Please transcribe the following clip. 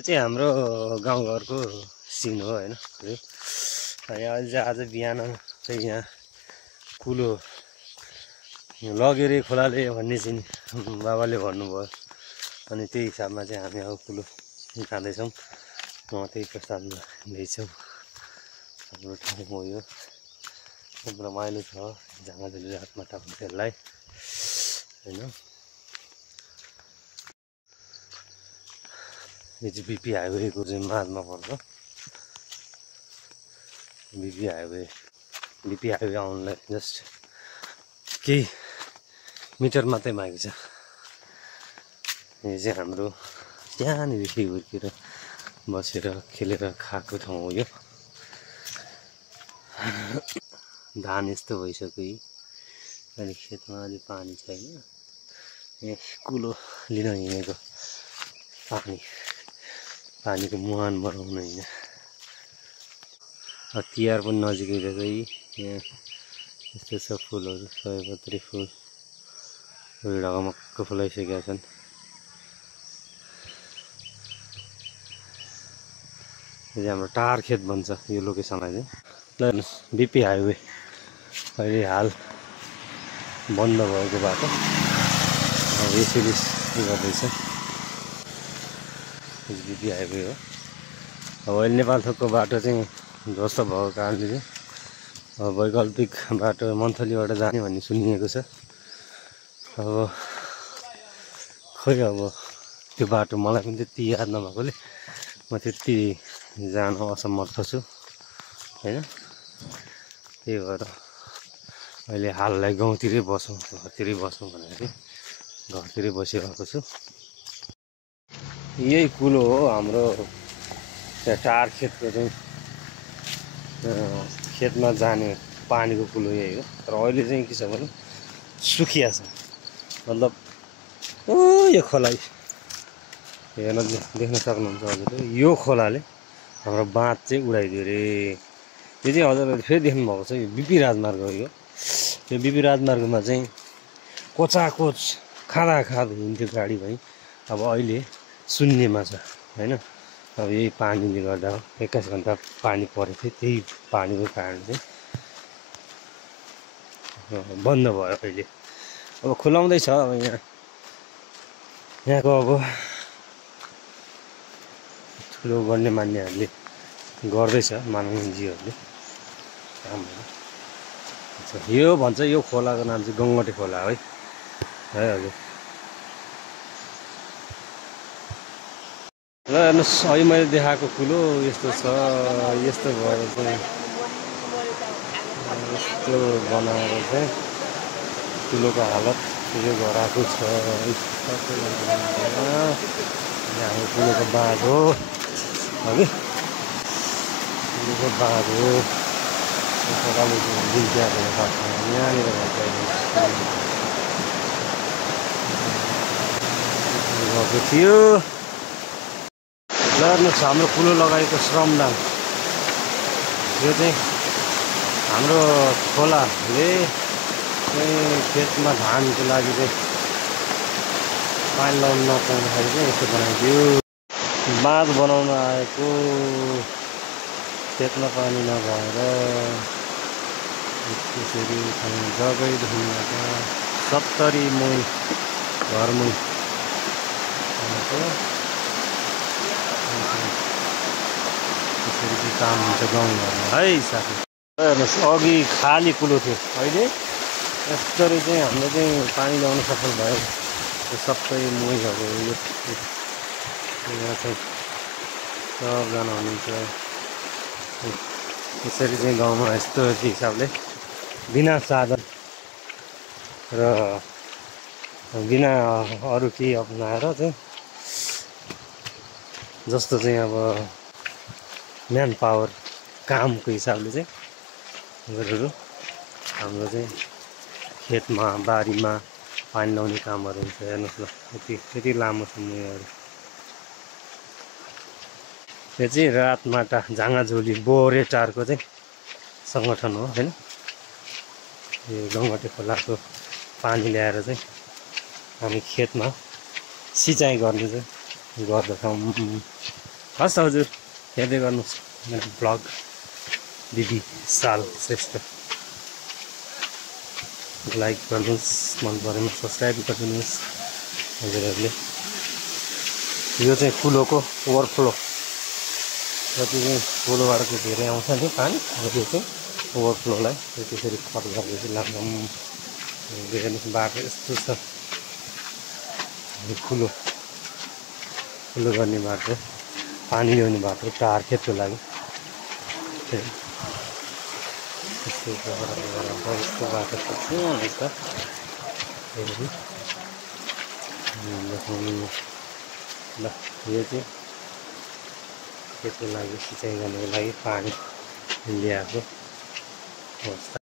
यो चाहिँ हाम्रो गाउँघरको सिन हो हैन। अनि अहिले चाहिँ आज बिहान चाहिँ यहाँ कुलो लगेर खोलाले भन्ने चाहिँ बाबाले भन्नुभयो। अनि त्यही हिसाबमा चाहिँ हामी अब कुलो निकाल्दैछौँ। त्यही प्रस्तावमा ल्याइछौँ। हाम्रो ठाउँ हो यो, एकदम रमाइलो छ। झाँगाझुली रातमा टाप्नु त्यसलाई हैन। यो चाहिँ बिपी हाइवेको चाहिँ माझमा पर्छ। बिपी हाइवे आउनलाई जस्ट केही मिटर मात्रै बाँकी छ। यो चाहिँ हाम्रो त्यहाँनिर हुर्केर बसेर खेलेर खाएको ठाउँ हो यो। धान यस्तो भइसक्यो। अहिले खेतमा अलि पानी छैन। यहाँ कुलो लिन हिँडेको पानीको मुहान बढाउन हिँड्यो। तिहार पनि नजिकै रहेछ। यहाँ यस्तो छ फुलहरू, सयपत्री फुल ढकमक्क फुलाइसकेका छन्। यो चाहिँ हाम्रो टार खेत भन्छ यो लोकेसनलाई चाहिँ। ल हेर्नुहोस्, बिपी हाइवे अहिले हाल बन्द भएको बाटो यसरी गर्दैछ। बिपी हाइवे हो। अब अहिले नेपाल थोकको बाटो चाहिँ ध्वस्त भएको कारणले चाहिँ अब वैकल्पिक बाटो मन्थलीबाट जाने भन्ने सुनिएको छ। अब खै अब त्यो बाटो मलाई पनि त्यति याद नभएकोले म त्यति जान असमर्थ छु हैन। त्यही भएर अहिले हाललाई गाउँतिरै बसौँ, घरतिरै बसौँ भनेर चाहिँ घरतिरै बसिरहेको छु। यही कुलो हो हाम्रो त्यहाँ टार खेतको चाहिँ खेतमा जाने पानीको कुलो यही हो। तर अहिले चाहिँ के छ भने सुखिया छ। मतलब यो खोला हेर्न देख्न सक्नुहुन्छ हजुरले। यो खोलाले हाम्रो बाँध चाहिँ उडाइदियो रे। यो चाहिँ हजुरहरूले फेरि देख्नुभएको छ। यो बिपी राजमार्ग हो। यो बिपी राजमार्गमा चाहिँ कोचाकोच खाँदा हिँड्थ्यो गाडी भाइ। अब अहिले शून्यमा छ हैन। अब यही पानीले गर्दा 21 घन्टा पानी परेको थियो। त्यही पानीको कारण चाहिँ बन्द भयो। अहिले अब खुलाउँदैछ। अब यहाँको अब ठुलो गण्यमान्यहरूले गर्दैछ, मानवजीहरूले कामहरू। यो भन्छ यो खोलाको नाम चाहिँ गङ्गटे खोला है हजुर। ल हेर्नुहोस्, अहिले मैले देखाएको कुलो यस्तो छ। यस्तो भएर चाहिँ यस्तो बनाएर चाहिँ कुलोको हालत यो गराएको छ। यहाँ कुलोको बाँध हो हगि, कुलोको बाँध हो। यहाँनिर गएको थियो। ल हेर्नुहोस्, हाम्रो कुलो लगाएको श्रमदान यो चाहिँ हाम्रो खोलाले खेतमा धानको लागि चाहिँ पानी लगाउनु नपाउँदाखेरि चाहिँ यस्तो बनाइदियो। बाँध बनाउन आएको खेतमा पानी नभएर त्यसरी जगैदेखिबाट 70 मुई घरमै त्यसरी चाहिँ काम हुन्छ गाउँघरमा है साथी। हेर्नुहोस्, अघि खाली कुलो थियो, अहिले यसरी चाहिँ हामीले चाहिँ पानी ल्याउन सफल भयो। यो सबै मुईहरू यो चाहिँ सबजना हुनुहुन्छ। यसरी चाहिँ गाउँमा यस्तो हिसाबले बिना साधन र बिना अरू केही अपनाएर चाहिँ जस्तो चाहिँ अब म्यान पावर कामको हिसाबले चाहिँ गरेर हाम्रो चाहिँ खेतमा बारीमा पानी लाउने कामहरू हुन्छ। हेर्नुहोस् ल, यति लामो छ मुईहरू। यो चाहिँ रातमाटा झाँगाझोली बोरेटारको चाहिँ सङ्गठन हो हैन। यो गङ्गटे खोलाको पानी ल्याएर चाहिँ हामी खेतमा सिँचाइ गर्ने चाहिँ गर्दछौँ। हस् हजुर, हेर्दै गर्नुहोस् मेरो ब्लग दिदी साल श्रेष्ठ। लाइक गर्नुहोस्, मन परेमा सब्सक्राइब गरिदिनुहोस् हजुरहरूले। यो चाहिँ कुलोको ओभरफ्लो, जति चाहिँ कुलोबाट चाहिँ धेरै आउँछ नि पानी, त्यो चाहिँ ओभरफ्लोलाई त्यसरी कट गरेर चाहिँ लामो हेर्नुहोस् बाटो यस्तो छ। कुलो गर्ने बाटो, पानी ल्याउने बाटो, टार खेतको लागि यस्तो बाटो छ ल। यो चाहिँ खेतको लागि सिँचाइ गर्नको लागि पानी ल्याएको अवस्था।